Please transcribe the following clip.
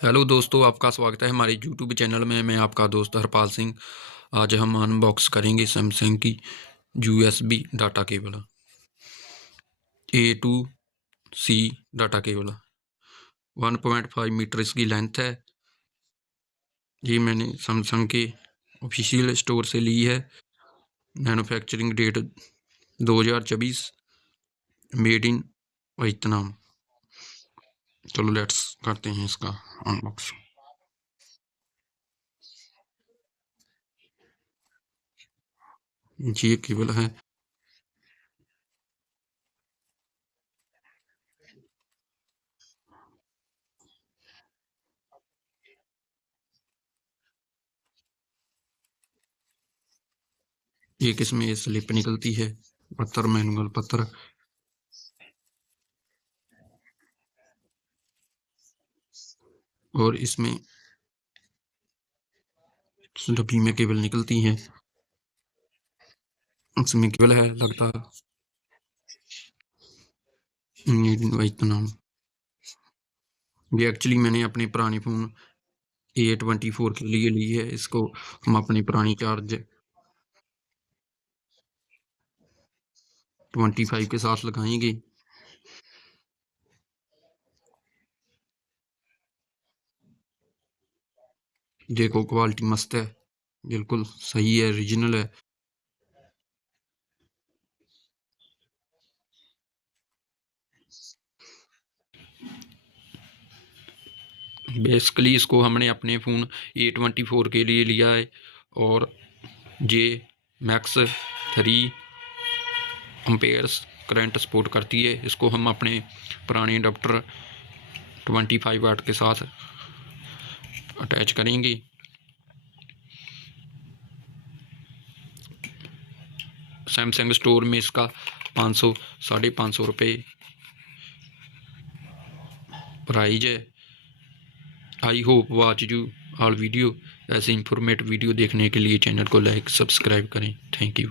Hello दोस्तों, आपका स्वागत है हमारे यूट्यूब चैनल में। मैं आपका दोस्त हरपाल सिंह। आज हम अनबॉक्स करेंगे सैमसंग की USB data cable A2C data cable. 1.5 metre इसकी लेंथ है। ये मैंने सैमसंग के ऑफिशियल स्टोर से ली है। Manufacturing date 2024, made in Vietnam. चलो लेट्स करते हैं इसका अनबॉक्स। ये केबल है। एक इसमें स्लिप निकलती है, पत्थर, मैनुअल पत्थर। और इसमें डब्बी में केबल निकलती हैं। इसमें केबल है, लगता मेड इन वियतनाम। ये एक्चुअली मैंने अपने पुराने फ़ोन A24 के लिए ली है। इसको हम अपनी पुरानी चार्ज 25 के साथ लगाएंगे। देखो क्वालिटी मस्त है, बिल्कुल सही है, ओरिजिनल है। बेसिकली इसको हमने अपने फ़ोन A24 के लिए लिया है और जे मैक्स 3 एम्पेयर्स करंट सपोर्ट करती है। इसको हम अपने पुराने अडाप्टर 25 वाट के साथ अटैच करेंगे। सैमसंग स्टोर में इसका 500 550 रुपये प्राइज है। I hope watch you all video. ऐसे इंफॉर्मेटिव वीडियो देखने के लिए चैनल को लाइक सब्सक्राइब करें। Thank you.